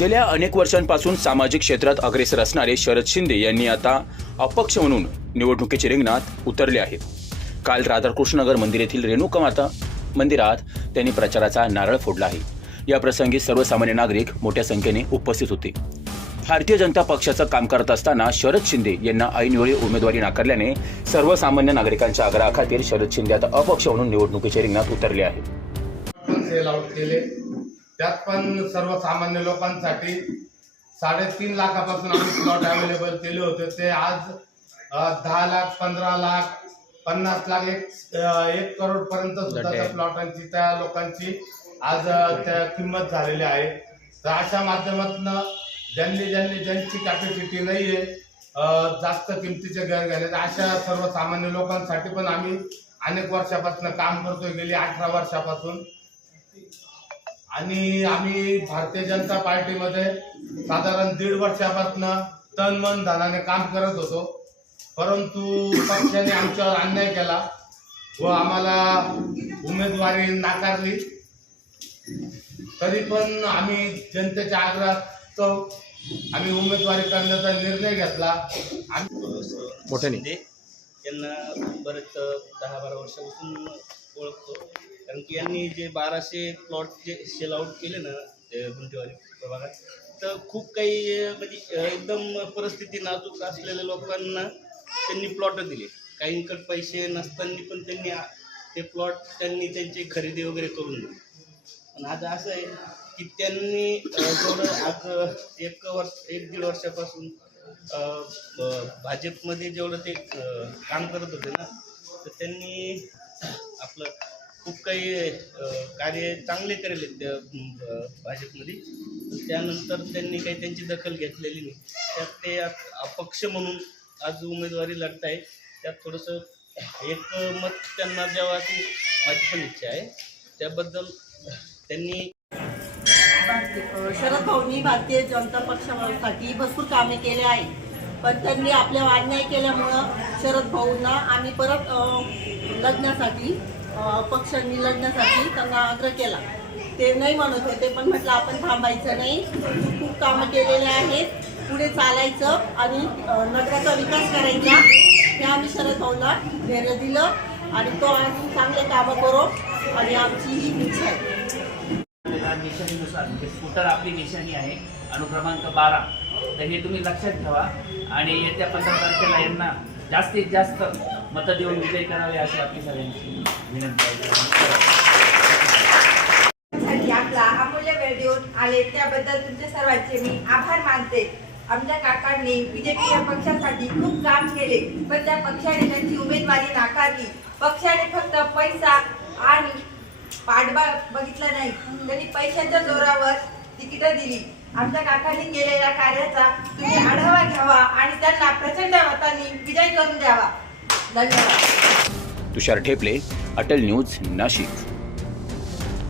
गेल्या अनेक वर्षांपासून सामाजिक क्षेत्रात अग्रेसर असणारे शरद शिंदे यांनी आता अपक्ष म्हणून निवडणुकीच्या रिंगणात उतरले आहेत. काल राधाकृष्णनगर मंदिर येथील रेणुका माता मंदिरात त्यांनी प्रचाराचा नारळ फोडला आहे. या प्रसंगी सर्वसामान्य नागरिक मोठ्या संख्येने उपस्थित होते. भारतीय जनता पक्षाचं काम करत असताना शरद शिंदे यांना ऐनवेळी उमेदवारी नाकारल्याने सर्वसामान्य नागरिकांच्या आग्रहाखातीर शरद शिंदे आता अपक्ष म्हणून निवडणुकीच्या रिंगणात उतरले आहेत पण सेल आउट केले त्यात पण सर्वसामान्य लोकांसाठी साडेतीन लाखापासून आम्ही प्लॉट अवेलेबल केले होते. ते आज दहा लाख पंधरा लाख पन्नास लाख एक एक करोड पर्यंत सुद्धा त्या प्लॉटांची त्या लोकांची आज त्या किंमत झालेली आहे. तर अशा माध्यमातून ज्यांनी ज्यांनी ज्यांची कॅपॅसिटी नाहीये अ, जास्त किमतीचे घर घेण्यात अशा सर्वसामान्य लोकांसाठी पण आम्ही अनेक वर्षापासून काम करतोय. गेली अठरा वर्षापासून. आणि आम्ही भारतीय जनता पार्टीमध्ये साधारण दीड वर्षापासून तन मन धनाने काम करत होतो. परंतु पक्षाने आमच्यावर अन्याय केला व आम्हाला उमेदवारी नाकारली. तरी पण आम्ही जनतेच्या आग्रहात आम्ही उमेदवारी करण्याचा निर्णय घेतला. आम्ही यांना बरेच दहा बारा वर्षापासून ओळखतो. कारण की यांनी जे बाराशे प्लॉट जे सेल आउट केले ना ते प्रभागात तर खूप काही म्हणजे एकदम परिस्थिती नाजूक असलेल्या लोकांना त्यांनी प्लॉट दिले. काहींकडे पैसे नसताना पण त्यांनी ते प्लॉट त्यांनी त्यांची खरेदी वगैरे करून दिली. पण आज असं आहे की त्यांनी थोडं जेवढं आज एक वर्ष एक दीड वर्षापासून भाजपमध्ये जेवढं ते काम करत होते ना तर त्यांनी आपलं खूप काही कार्य चांगले करेल त्या भाजपमध्ये. त्यानंतर त्यांनी काही त्यांची दखल घेतलेली नाही. त्यात ते अपक्ष म्हणून आज उमेदवारी लढत आहे त्यात थोडंसं एक मत त्यांना द्यावं अशी माझी पण इच्छा आहे. त्याबद्दल त्यांनी शरद भाऊंनी भारतीय जनता पक्षासाठी भरपूर कामे केले आहे पण त्यांनी आपल्या वाढण्या केल्यामुळं शरद भाऊंना आम्ही परत लग्नासाठी लढण्यासाठी पक्षांनी लढण्यासाठी त्यांना आग्रह केला. ते नाही म्हणत होते पण म्हटलं आपण थांबायचं नाही. तू खूप कामं केलेले आहेत. पुढे चालायचं आणि नगराचा विकास करायचा. हे आम्ही शरद भाऊला धैर्य दिलं आणि तो आम्ही चांगले कामं करो आणि आमची ही इच्छा आहे. या निशाणीनुसार म्हणजे स्कूटर आपली निशाणी आहे अनुक्रमांक बारा. तर हे तुम्ही लक्षात ठेवा. आणि येत्या पंधरा तारखेला यांना जास्तीत जास्त मतं देऊन विजय करावे अशी आपली सगळ्यांची विनंती आहे. आपला अमूल्य वेळ देऊन आले. त्याबद्दल तुमच्या सर्वांचे मी आभार मानते. आमच्या काकांनी बीजेपी या पक्षासाठी खूप काम केले. पण त्या पक्षाने त्यांची उमेदवारी नाकारली पक्षाने फक्त पैसा आणि पाठबळ बघितला नाही. त्यांनी पैशाच्या जोरावर तिकीट दिली. आमच्या काकांनी केलेल्या कार्याचा तुम्ही आढावा घ्यावा आणि त्यांना प्रचंड मतांनी विजय करून द्यावा. धन्यवाद. तुषार ठेपले अटल न्यूज नाशिक.